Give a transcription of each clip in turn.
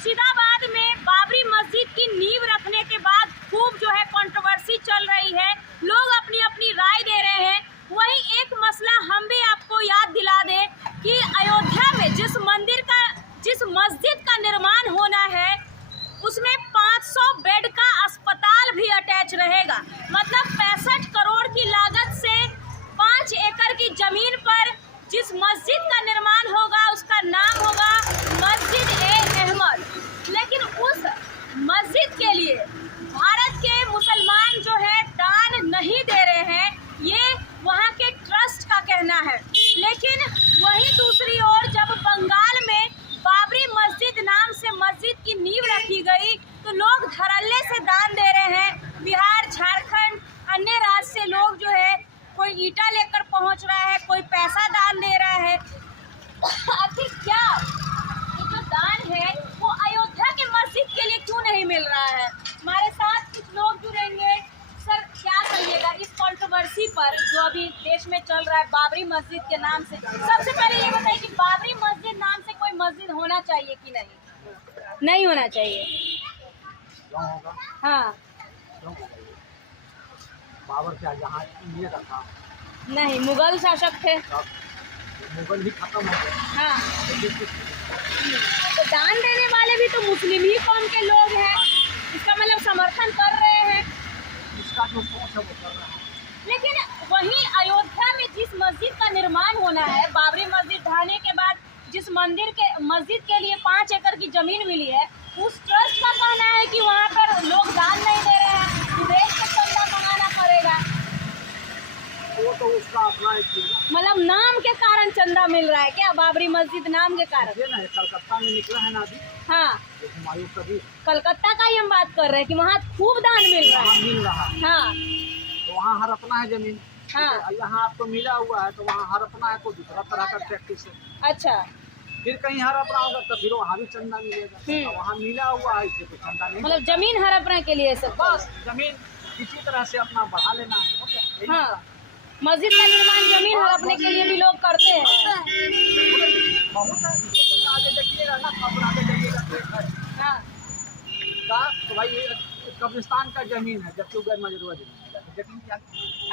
मुर्शिदाबाद में बाबरी मस्जिद की नींव रखने के बाद खूब जो है कंट्रोवर्सी चल रही है, लोग अपनी अपनी राय दे रहे हैं। वहीं एक मसला हम भी आपको याद दिला दें कि अयोध्या में जिस मस्जिद का निर्माण होना है उसमें 500 बेड का अस्पताल भी अटैच रहेगा। मतलब 65 करोड़ की लागत से 5 एकड़ की जमीन पर जिस मस्जिद का निर्माण होगा उसका नाम होगा मस्जिद-ए-अहमद। लेकिन उस मस्जिद के लिए भारत के मुसलमान जो है दान नहीं दे रहे हैं, ये वहाँ के ट्रस्ट का कहना है। लेकिन वहीं दूसरी ओर जब बंगाल में बाबरी मस्जिद नाम से मस्जिद की नींव रखी गई तो लोग धड़ल्ले से दान दे रहे हैं। बिहार, झारखंड, अन्य राज्य से लोग जो है कोई ईंटा लेकर पहुंच रहा है, कोई पैसा दान दे रहा है। आखिर क्या ये जो दान है वो अयोध्या के मस्जिद के लिए क्यों नहीं मिल रहा है? हमारे साथ कुछ लोग जुड़ेंगे। सर, क्या कहिएगा इस कंट्रोवर्सी पर जो अभी देश में चल रहा है बाबरी मस्जिद के नाम से? सबसे पहले ये बताइए कि बाबरी मस्जिद नाम से कोई मस्जिद होना चाहिए कि नहीं? नहीं होना चाहिए। हाँ, बाबर क्या यहाँ ये रखा? नहीं, मुगल शासक थे। मुगल भी खत्म हो गए। हाँ, तो दान देने वाले भी तो मुस्लिम ही कौम के लोग हैं, इसका मतलब समर्थन कर रहे हैं। इसका जो सोच है वो कर रहा है। लेकिन वहीं अयोध्या में जिस मस्जिद का निर्माण होना है, बाबरी मस्जिद ढहने के बाद जिस मस्जिद के लिए 5 एकड़ की जमीन मिली है, उस ट्रस्ट का कहना है कि वहाँ पर लोग दान नहीं दे रहे हैं, विदेश से चंदा मंगाना पड़ेगा। वो तो उसका अपना एक मतलब नाम के कारण चंदा मिल रहा है क्या? बाबरी मस्जिद नाम के कारण? ये ना कलकत्ता में निकला है ना अभी। हाँ, हुमायूं कभी कलकत्ता का ही हम बात कर रहे हैं कि वहाँ खूब दान मिल रहा है। मिल रहा है। हाँ तो वहाँ हड़पना है जमीन। हाँ, यहाँ आपको मिला हुआ है तो वहाँ हड़पना है, तो दूसरा तरह का प्रैक्टिस है। अच्छा। फिर कहीं हड़पना होगा तो फिर वहाँ भी चंदा मिलेगा। वहाँ मिला हुआ है इसे तो चंदा नहीं। मतलब जमीन हड़पने के लिए सब? बस जमीन किसी तरह से अपना बढ़ा लेना है। हाँ, मस्जिद का निर्माण जमीन हड़पने के लिए भी लोग करते हैं। बहुत है। आगे देखिएगा ना, खबर आगे जाइएगा तो एक है। हाँ, तो भाई ये कब्रिस्तान का जमीन है, जबकि गैर मजरूआ जमीन है। जमीन क्या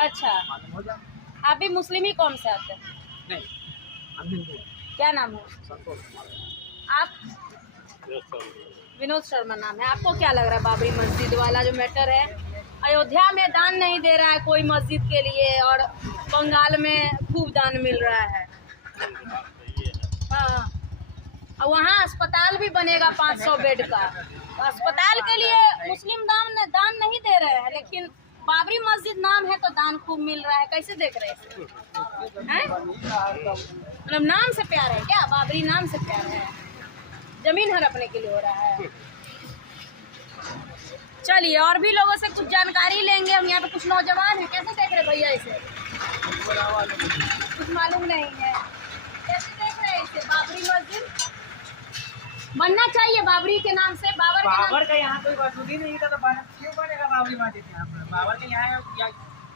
अच्छा। मालूम हो जाए? आप भी मुस्लिम ही कौम से आते हैं? नहीं, हम हिंदू हैं। क्या नाम है? संतोष कुमार। आप? विनोद शर्मा नाम है। आपको क्या लग रहा है बाबरी मस्जिद वाला जो मैटर है, अयोध्या में दान नहीं दे रहा है कोई मस्जिद के लिए और बंगाल में खूब दान मिल रहा है? हाँ, और वहाँ अस्पताल भी बनेगा 500 बेड का। तो अस्पताल के लिए मुस्लिम दान नहीं दे रहे हैं, लेकिन बाबरी मस्जिद नाम है तो दान खूब मिल रहा है। कैसे देख रहे हैं? मतलब नाम से प्यार है क्या? बाबरी नाम से प्यार है, जमीन हड़पने के लिए हो रहा है। चलिए और भी लोगों से कुछ जानकारी लेंगे हम। यहाँ पे कुछ नौजवान हैं, कैसे देख रहे भैया इसे? कुछ मालूम नहीं है। कैसे देख रहे हैं इसे? बाबरी मस्जिद बनना चाहिए बाबरी के नाम से। बाबर का यहाँ कोई वजूद ही नहीं था तो क्यों बनेगा बाबरी मस्जिद यहाँ पर? बाबर के यहाँ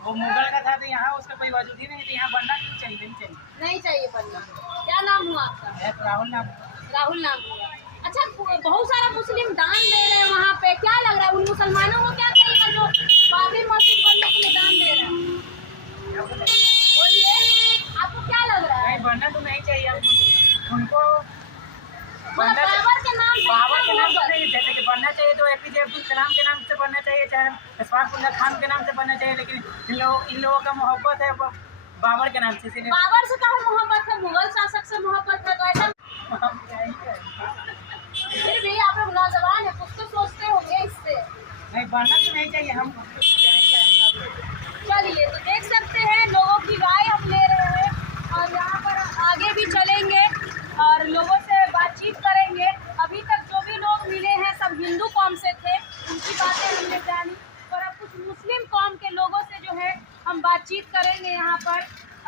वो मुगल का था तो यहाँ उसका कोई वजूद ही नहीं था। यहाँ बनना क्यों चाहिए? नहीं चाहिए, नहीं चाहिए बनना। क्या नाम हुआ आपका? राहुल नाम। राहुल नाम हुआ। अच्छा, बहुत सारा मुस्लिम दान दे रहे हैं वहाँ पे, क्या लग रहा है उन मुसलमानों को क्या कहेगा जो बाबरी मस्जिद बनने के लिए दान दे रहे हैं? बोलिए, आपको क्या लग रहा है? नहीं, बनना तो नहीं चाहिए उनको। बाबर के नाम से नहीं, जैसे कि बनना चाहिए तो APJ अब्दुल कलाम के नाम से बनना चाहिए, चाहे अशफाक उल्ला खान के नाम से बनना चाहिए। लेकिन इन लोगों का मोहब्बत है बाबर के नाम से, इसलिए। बाबर से कहाँ मोहब्बत है? मुगल शासक से मोहब्बत है। तो ऐसा फिर भी आप लोग नौजवान है, कुछ तो सोचते होंगे इससे। नहीं, बनना तो नहीं चाहिए। हम चलिए, तो देख सकते हैं लोगों की राय हम ले रहे हैं और यहाँ पर आगे भी चलेंगे और लोगों से बातचीत करेंगे। अभी तक जो भी लोग मिले हैं सब हिंदू कौम से थे, उनकी बातें हमने जानी। और अब कुछ मुस्लिम कौम के लोगों से जो है हम बातचीत करेंगे। यहाँ पर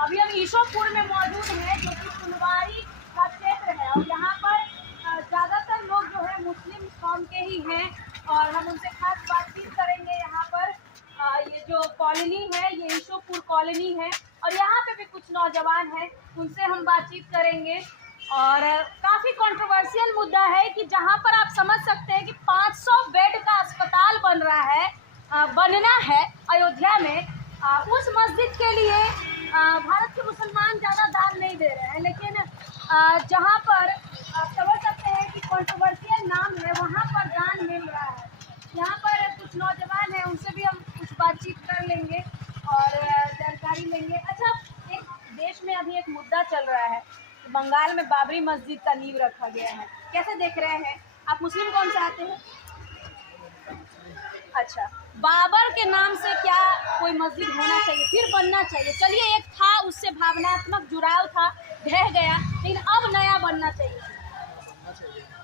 अभी हम ईशोपुर में मौजूद हैं, जो कि फुलवारी का क्षेत्र है और यहाँ पर ज़्यादातर लोग जो है मुस्लिम कौम के ही हैं और हम उनसे खास बातचीत करेंगे। यहाँ पर ये जो कॉलोनी है ये ईशोपुर कॉलोनी है और यहाँ पे भी कुछ नौजवान हैं, उनसे हम बातचीत करेंगे और काफ़ी कंट्रोवर्शियल मुद्दा है कि जहां पर आप समझ सकते हैं कि 500 बेड का अस्पताल बन रहा है, बनना है अयोध्या में। उस मस्जिद के लिए भारत के मुसलमान ज़्यादा दान नहीं दे रहे हैं, लेकिन जहां पर आप समझ सकते हैं कि कंट्रोवर्शियल नाम है, वहां पर दान मिल रहा है। यहाँ पर कुछ नौजवान हैं, उनसे भी हम कुछ बातचीत कर लेंगे और जानकारी लेंगे। अच्छा, एक देश में अभी एक मुद्दा चल रहा है, बंगाल में बाबरी मस्जिद का नींव रखा गया है, कैसे देख रहे हैं आप? मुस्लिम कौन से आते हैं? अच्छा, बाबर के नाम से क्या कोई मस्जिद होना चाहिए, फिर बनना चाहिए? चलिए, एक था उससे भावनात्मक जुड़ाव था, ढह गया, लेकिन अब नया बनना चाहिए।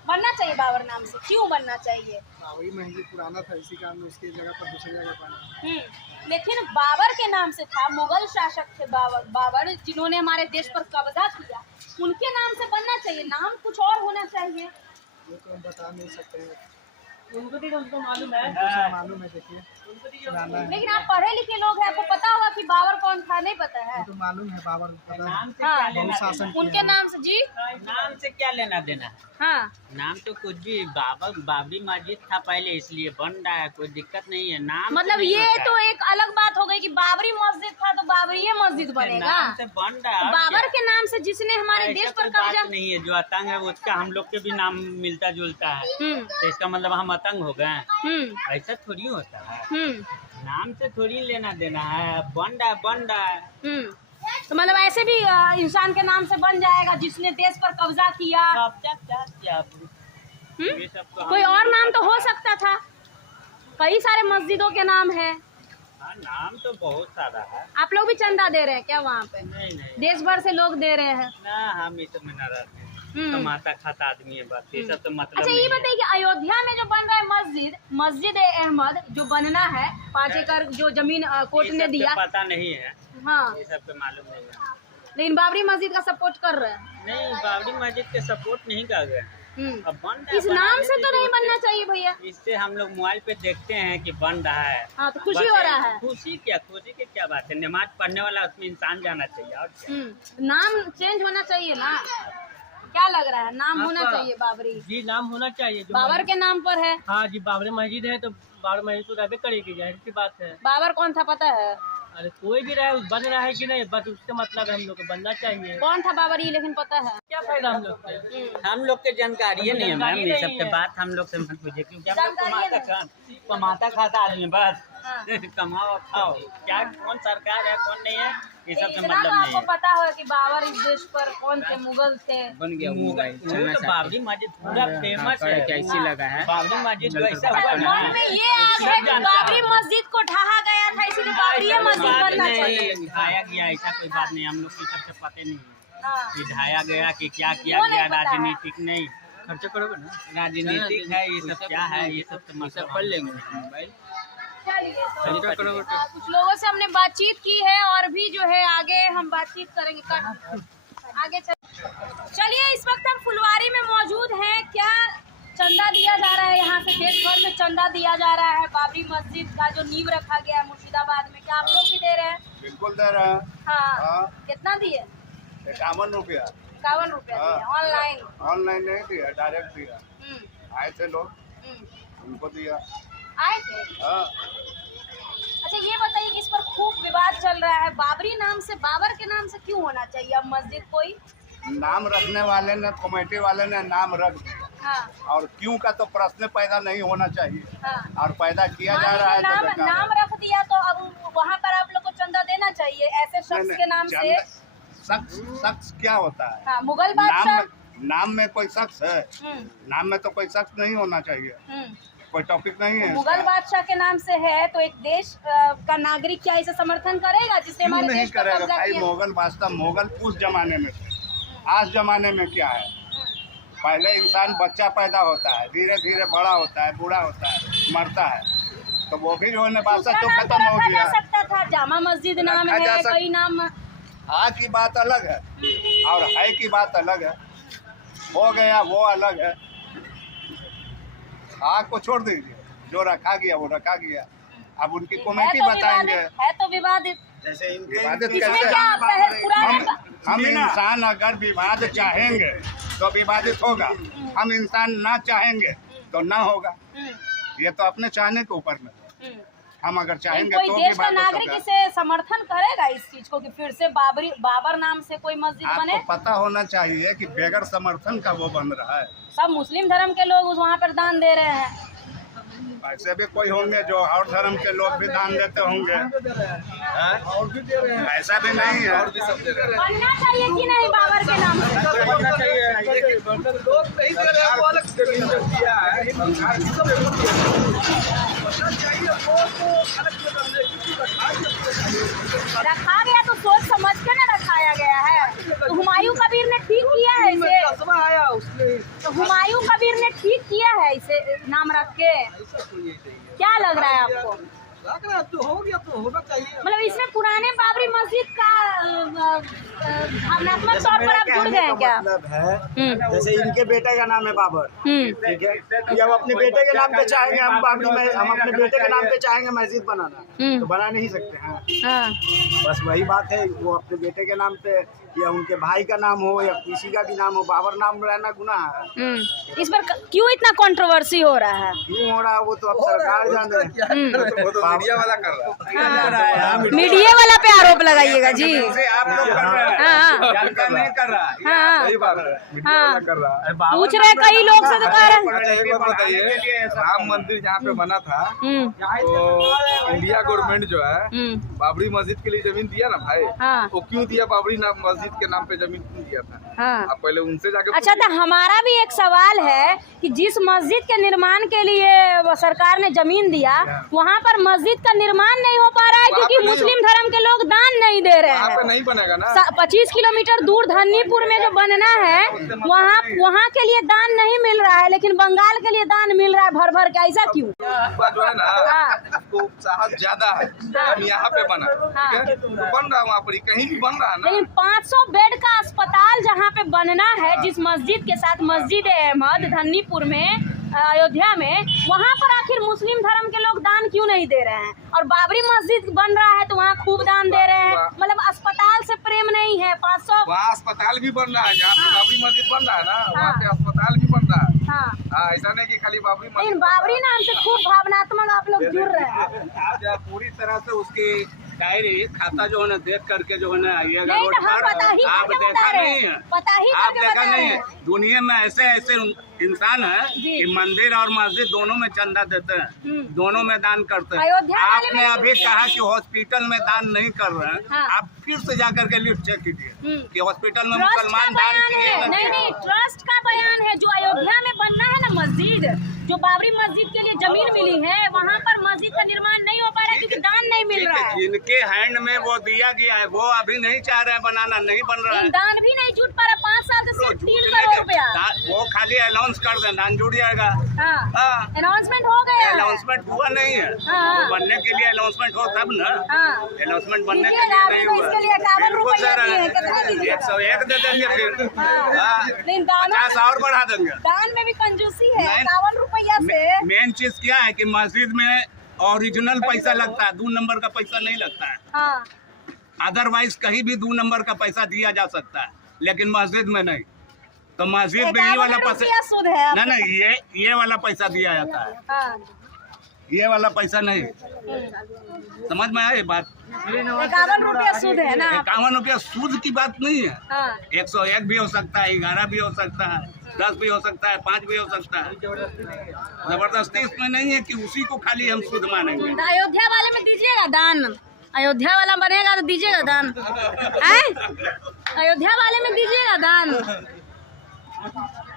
बनना चाहिए बाबर नाम से, क्यों बनना चाहिए? वही मस्जिद पुराना था, इसी कारण उसकी जगह पर दूसरी जगह बना। लेकिन बाबर के नाम से था, मुगल शासक थे बाबर जिन्होंने हमारे देश पर कब्जा किया, उनके नाम से बनना चाहिए, नाम कुछ और होना चाहिए। वो तो हम बता नहीं सकते हैं, उनको मालूम है। मालूम है, देखिए सुनाना है। लेकिन आप पढ़े लिखे लोग हैं, आपको पता होगा कि बाबर कौन था, नहीं पता है? वो तो मालूम है, बाबर को पता है। नाम से क्या लेना बहुत शासन किया उनके है। नाम से जी, नाम से क्या लेना देना है? हाँ, नाम तो कुछ भी, बाबरी मस्जिद था पहले, इसलिए बन रहा है, कोई दिक्कत नहीं है। नाम मतलब से नहीं ये होता तो है। एक अलग बात हो गई कि बाबरी मस्जिद था तो बाबरी मस्जिद बनेगा। नाम से बन रहा है। बाबर के नाम से जिसने हमारे ऐसा देश पर कोई बात कब्जा, नहीं है, जो आतंक है उसका हम लोग के भी नाम मिलता जुलता है, तो इसका मतलब हम आतंक हो गए? ऐसा थोड़ी होता है, नाम से थोड़ी लेना देना है। बन रहा है। तो मतलब ऐसे भी इंसान के नाम से बन जाएगा जिसने देश पर कब्जा किया। क्या ये सब तो कोई और नाम तो हो सकता था, कई सारे मस्जिदों के नाम है। हाँ, नाम तो बहुत सारा है। आप लोग भी चंदा दे रहे हैं क्या वहाँ पे? नहीं देश भर से लोग दे रहे हैं। ना, हम ये सब में न रहते हैं, कमाता खाता आदमी है बस, ये सब तो मतलब अच्छा, ये नहीं है। बताइए कि अयोध्या में जो बन रहा है मस्जिद अहमद जो बनना है, 5 एकड़ जो जमीन कोर्ट ये ने सब दिया, तो पता नहीं है, हाँ, ये सब तो मालूम नहीं है। लेकिन बाबरी मस्जिद का सपोर्ट कर रहे हैं। नहीं, बाबरी मस्जिद के सपोर्ट नहीं कर रहे हैं। अब बन रहा है, इस नाम बनाने से तो दीजिए नहीं उसे। बनना चाहिए भैया। इससे हम लोग मोबाइल पे देखते हैं कि बन रहा है, हाँ, तो खुशी बस हो रहा है। खुशी की क्या बात है? नमाज पढ़ने वाला उसमें इंसान जाना चाहिए, और क्या? नाम चेंज होना चाहिए ना, क्या लग रहा है? नाम होना आपका- चाहिए बाबरी, जी, नाम होना चाहिए। जो बाबर के नाम पर है। हाँ जी, बाबरी मस्जिद है तो बाबरी मस्जिद तो रहबे करेगी, जाहिर सी बात है। बाबर कौन था पता है? अरे कोई भी रहे, बन रहा है कि नहीं, बस उससे मतलब हम लोग को बनना चाहिए। कौन था बाबरी, लेकिन पता है। क्या फायदा हम लोग से? हम लोग के जानकारी नहीं है मैम, ये सब जानकारी के नहीं बात हम लोग से मत पूछिए, क्योंकि हम लोग जानकारी कमाता खाता आदमी बस। हाँ। कमाओ खाओ, क्या कौन सरकार है कौन नहीं है, ये सब से इतना मतलब तो नहीं आपको है। पता होगा कि बाबर इस देश पर कौन थे, मुगल थे। बन गया तो बाबरी मस्जिद पूरा फेमस है, कैसी लगा है बाबरी मस्जिद वैसा अच्छा, हुआ मन में ये आग है कि बाबरी मस्जिद को ढहा गया था, इसीलिए बाबरी मस्जिद बनना चाहिए। ढाया गया, ऐसा कोई बात नहीं, हम लोग को सबसे पता नहीं है हाँ। कि ढाया गया कि क्या किया वो गया। नहीं पता है। राजनीतिक नहीं, खर्चा करोगे ना, राजनीतिक है ये सब, क्या है ये सब, तो मतलब पढ़ लेंगे मोबाइल। चलिए, तो खर्चा करोगे कुछ लोगों से हमने बातचीत की है और भी जो है आगे हम बातचीत करेंगे। आगे चलिए, इस वक्त हम फुलवारी में मौजूद हैं। क्या चंदा दिया जा रहा है यहाँ से, देश भर में चंदा दिया जा रहा है बाबरी मस्जिद का जो नींव रखा गया है मुर्शिदाबाद में, क्या आप लोग भी दे रहे हैं? बिल्कुल दे रहे हैं। हाँ, हाँ। कितना दिए? 51 रुपया। 51 रुपया दिए ऑनलाइन। ऑनलाइन नहीं दिया, डायरेक्ट दिया। आए थे लोग, उनको दिया। आए थे। हाँ। अच्छा, ये बताइए कि इस पर खूब विवाद चल रहा है, बाबरी नाम से, बाबर के नाम से क्यों होना चाहिए अब मस्जिद? कोई नाम रखने वाले ने, कमेटी वाले ने नाम रख दिया, हाँ, और क्यों का तो प्रश्न पैदा नहीं होना चाहिए, हाँ। और पैदा किया मान जा रहा है लीजिए तो नाम बेकार है। नाम रख दिया तो अब वहाँ पर आप लोग को चंदा देना चाहिए ऐसे शख्स के नाम से। शख्स क्या होता है? हाँ, मुगल बादशाह। नाम में कोई शख्स है? हम्म, नाम में तो कोई शख्स नहीं होना चाहिए, हम्म। कोई टॉपिक नहीं है मुगल इसका। बादशाह के नाम से है तो एक देश का नागरिक क्या इसे समर्थन करेगा जिसने क्यों हमारे नहीं देश पर करेगा कब्जा भाई? किया? मुगल बादशाह मुगल उस जमाने में थे, आज जमाने में क्या है? पहले इंसान बच्चा पैदा होता है, धीरे धीरे बड़ा होता है, बूढ़ा होता है, मरता है, तो वो भी जो है बादशाह उसका तो नाम तो खत्म हो रखा गया जा है। सकता था, जामा मस्जिद नाम रखा जा है, सक- कई नाम। आज की बात अलग है और है की बात अलग है, हो गया वो अलग है। आग को छोड़ दीजिए, जो रखा गया वो रखा गया, अब उनकी कमेटी है तो बताएंगे। विवादित, है तो विवादित। जैसे विवादित इसमें कैसे क्या पुराना हम इंसान अगर विवाद चाहेंगे तो विवादित होगा, हम इंसान ना चाहेंगे तो ना होगा। ये तो अपने चाहने के ऊपर में, हम अगर चाहेंगे कोई तो देश का विवादित नागरिक होगा। इसे समर्थन करेगा इस चीज को कि फिर से बाबर नाम से कोई मस्जिद बने? आपको पता होना चाहिए कि बगैर समर्थन का वो बन रहा है। सब मुस्लिम धर्म के लोग वहाँ पर दान दे रहे हैं। ऐसे भी कोई होंगे जो और धर्म के लोग भी दान देते होंगे, और भी दे रहे हैं, ऐसा भी नहीं है। और भी सब दे रहे हैं। बनना चाहिए कि नहीं बाबर के नाम से? बनना चाहिए। लोग नहीं दे रहे हैं, वो अलग से किया है, बनना चाहिए वो तो अलग से करने की रखा गया तो सोच समझ के ना रखाया गया है। तो हुमायूं कबीर ने ठीक किया है इसे, कस्बा आया उसने तो हुमायूं कबीर ने ठीक किया है इसे नाम रख के। क्या लग रहा है आपको? लग रहा है तो हो गया तो होना चाहिए। मतलब इसमें पुराने बाबरी मस्जिद का भावनात्मक तौर पर आप जुड़ गए हैं क्या? मतलब है जैसे इनके बेटे का नाम है बाबर, ठीक है, कि हम अपने बेटे के नाम पे चाहेंगे, हम अपने बेटे के नाम पे चाहेंगे मस्जिद बनाना तो बना नहीं सकते हैं। हाँ। बस वही बात है, वो अपने बेटे के नाम पे या उनके भाई का नाम हो या किसी का भी नाम हो, बाबर नाम रहना गुनाह है। इस पर क्यों इतना कंट्रोवर्सी हो रहा है? क्यों हो रहा है वो तो अब सरकार जाने। वो तो मीडिया वाला कर रहा है। मीडिया वाला पे आरोप लगाइएगा जी। आप लोग कर रहे हैं, हाँ जानता नहीं कर रहा। हाँ सही बात है, मीडिया वाला कर रहा है। पूछ रहे कई लोग से तो कह रहे हैं। अच्छा एक बात बताइए, राम मंदिर जहाँ पे बना था तो इंडिया गवर्नमेंट जो है बाबरी मस्जिद के लिए जमीन दिया ना भाई, हाँ। वो क्यों दिया? बाबरी मस्जिद के नाम पे जमीन क्यों दिया था? हाँ। आप पहले उनसे जाके अच्छा, तो हमारा भी एक सवाल है कि जिस मस्जिद के निर्माण के लिए वो सरकार ने जमीन दिया, वहाँ पर मस्जिद का निर्माण नहीं हो पा रहा है क्योंकि मुस्लिम धर्म के लोग दान नहीं दे रहे वहाँ पे हैं। नहीं बनेगा ना। 25 किलोमीटर दूर धन्नीपुर में जो बनना है वहाँ के लिए दान नहीं मिल रहा है, लेकिन बंगाल के लिए दान मिल रहा है भर भर के। ऐसा क्यों? बात जो है ना, उसको उत्साह ज्यादा है। हम यहाँ पे बना, ठीक है, तो बन रहा है वहाँ पर, कहीं भी बन रहा है ना। लेकिन 500 बेड का अस्पताल जहाँ पे बनना है, जिस मस्जिद के साथ मस्जिद अहमद धन्नीपुर में अयोध्या में, वहाँ पर आखिर मुस्लिम धर्म के लोग दान क्यों नहीं दे रहे हैं? और बाबरी मस्जिद बन रहा है तो वहाँ खूब दान दे रहे हैं। मतलब अस्पताल से प्रेम नहीं है। 500 वहाँ अस्पताल भी बन रहा है, जहाँ पे बाबरी मस्जिद बन रहा है ना, वहाँ पे अस्पताल भी बन रहा है। हाँ, ऐसा नहीं कि खाली बाबरी लेकिन मस्जिद। बाबरी नाम से खूब भावनात्मक आप लोग जुड़ रहे हैं। आप पूरी तरह से उसकी डायरी खाता जो है ना देख करके जो है ना आइएगा नहीं रोड तो हम पर। पता ही आप करके देखा बता रहे नहीं हैं, है, पता ही आप करके देखा बता नहीं रहे है। हैं। दुनिया में ऐसे ऐसे इंसान है कि मंदिर और मस्जिद दोनों में चंदा देते हैं, दोनों में दान करते हैं। अयोध्या वाले आपने में अभी कहा कि हॉस्पिटल में दान नहीं कर रहे हैं, हाँ। आप फिर से जाकर के लिस्ट चेक कीजिए कि हॉस्पिटल में ट्रस्ट का मुसलमान दान बयान किए है। ना नहीं किए। नहीं, ट्रस्ट का बयान है। जो अयोध्या में बनना है ना मस्जिद, जो बाबरी मस्जिद के लिए जमीन मिली है, वहाँ पर मस्जिद का निर्माण नहीं हो पा रहा है क्योंकि दान नहीं मिल रहा है। जिनके हैंड में वो दिया गया है वो अभी नहीं चाह रहे हैं बनाना, नहीं बन रहा है। लेकिन दान भी नहीं जुट पा रहा। 5 साल से सिर्फ 3 जुटने करोड़ के- रुपया। वो खाली अनाउंस कर दें, दान जुट जाएगा। हाँ। अनाउंसमेंट हो गया है। अनाउंसमेंट हुआ नहीं है। हाँ। वो बनने के लिए अनाउंसमेंट हो तब ना। हाँ। अनाउंसमेंट बनने के दीजिएगा, लिए अभी नहीं तो हुआ। इसके लिए 51 बिल्कुल रुपया सर, दिए हैं। कितना दीजिएगा? 101 दे देंगे फिर। हाँ। लेकिन दानों 50 और बढ़ा देंगे। दान में भी कंजूसी है। नहीं। 51 रुपया से मेन चीज क्या है कि मस्जिद में ओरिजिनल पैसा लगता है, 2 नंबर का पैसा नहीं लगता है। हाँ। अदरवाइज कहीं भी 2 नंबर का पैसा दिया जा सकता है, लेकिन मस्जिद में नहीं। तो मस्जिद में ये वाला 51 पैसा रुपया शुद्ध है। नहीं, ये वाला पैसा दिया जाता है, हाँ। ये वाला पैसा नहीं। समझ में आए बात? 51 रुपया शुद्ध है ना। 51 रुपया सूद की बात नहीं है। हाँ। 101 भी हो सकता है, 11 भी हो सकता है, 10 भी हो सकता है, 5 भी हो सकता है। जबरदस्ती इसमें नहीं है कि उसी को खाली हम शुद्ध मानेंगे। तो अयोध्या वाले में दीजिएगा दान। अयोध्या वाला बनेगा तो दीजिएगा दान। हैं? अयोध्या वाले में दीजिएगा दान।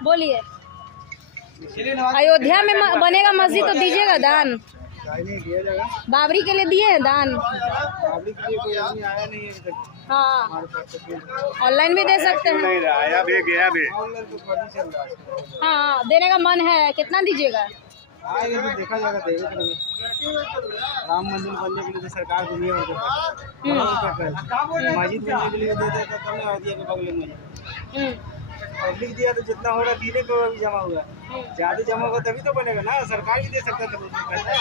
बोलिए, अयोध्या में बनेगा मस्जिद तो दीजिएगा दान। बाबरी के लिए दिए हैं दान। हाँ, ऑनलाइन भी दे सकते हैं। नहीं आया भी गया भी। हाँ, देने का मन है। कितना दीजिएगा? आएगा तो देखा जाएगा, देगा तो नहीं। राम मंदिर बनने के लिए तो सरकार दुनिया भर के मस्जिद बनने के लिए दे देता तब ना अयोध्या के बगल में। पब्लिक दिया तो जितना हो रहा पीने को भी जमा हुआ, ज्यादा जमा होगा तभी तो बनेगा ना, सरकार भी दे सकता था उसमें पैसा।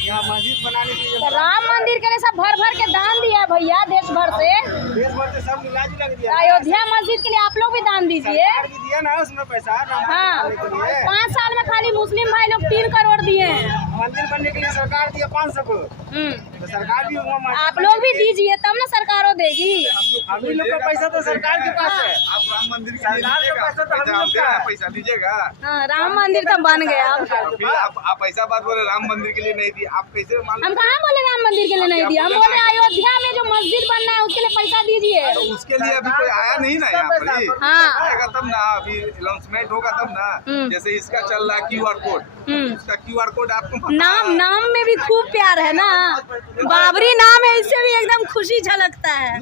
यहाँ मस्जिद बनाने के लिए राम मंदिर के लिए सब भर भर के दान दिया भैया, देश भर से सब मिला जुला के दिया। अयोध्या मस्जिद के लिए आप लोग भी दान दीजिए। सरकार भी दिया ना उसमें पैसा हाँ, 5 साल में खाली मुस्लिम भाई लोग 3 करोड़ दिए हैं। मंदिर बनने के लिए सरकार दिया 500 करोड़, तो सरकार भी आप लोग भी दीजिए तब ना सरकारों देगी। हम लोग का पैसा तो सरकार के पास है। आप राम मंदिर के लिए सरकार का लीजिएगा, पैसा तो हम लोग पैसा का है। पैसा लीजिएगा। हाँ, राम मंदिर तो बन गया। फिर आप ऐसा बात बोले राम मंदिर के लिए नहीं दी, आप कैसे मान? हम कहाँ बोले राम मंदिर के लिए नहीं दिया, हम बोल रहे अयोध्या में जो मस्जिद बनना है उसके लिए पैसा दीजिए। तो उसके लिए अभी कोई आया नहीं ना यहाँ पर ही। हाँ। आएगा तब ना, अभी अनाउंसमेंट होगा तब ना। जैसे इसका चल रहा है QR कोड, उसका QR कोड आपको नाम में भी खूब प्यार है ना, बाबरी नाम है, इससे भी एकदम खुशी झलकता है।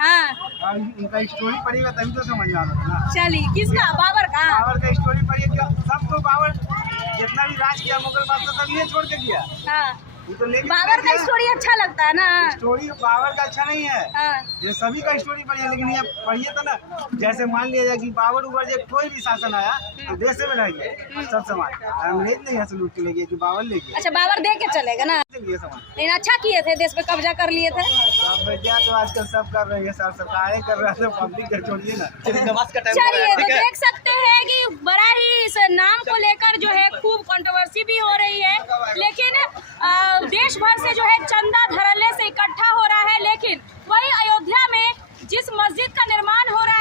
हाँ, इनका स्टोरी पढ़ेगा तभी तो समझ में आता ना। चलिए, किसका? बाबर का? बाबर का स्टोरी पढ़िए, सबको बाबर जितना भी राज किया मुगल बादशाह सब ये छोड़ के किया। हाँ, वो तो लेके बाबर का स्टोरी अच्छा लगता है ना। स्टोरी बाबर का अच्छा नहीं है, हाँ, ये सभी का स्टोरी पढ़िए, लेकिन ये पढ़िए तो ना, जैसे मान लिया जाए कि बाबर ऊपर जो कोई भी शासन आया तो देश में रह गया सब समाज, अंग्रेज नहीं है लूट के ले गया कि बाबर ले गया। अच्छा, बाबर दे के चलेगा ना, ये समाज लेकिन अच्छा किए थे, देश पे कब्जा कर लिए थे। सब भैया तो आजकल सब कर रहे हैं, सर सरकारें कर रहे हैं, पब्लिक का छोड़िए ना। चलिए, तो देख सकते हैं कि बड़ा ही इस नाम को लेकर जो है खूब कंट्रोवर्सी भी हो रही है, लेकिन देश भर से जो है चंदा धड़ल्ले से इकट्ठा हो रहा है। लेकिन वही अयोध्या में जिस मस्जिद का निर्माण हो रहा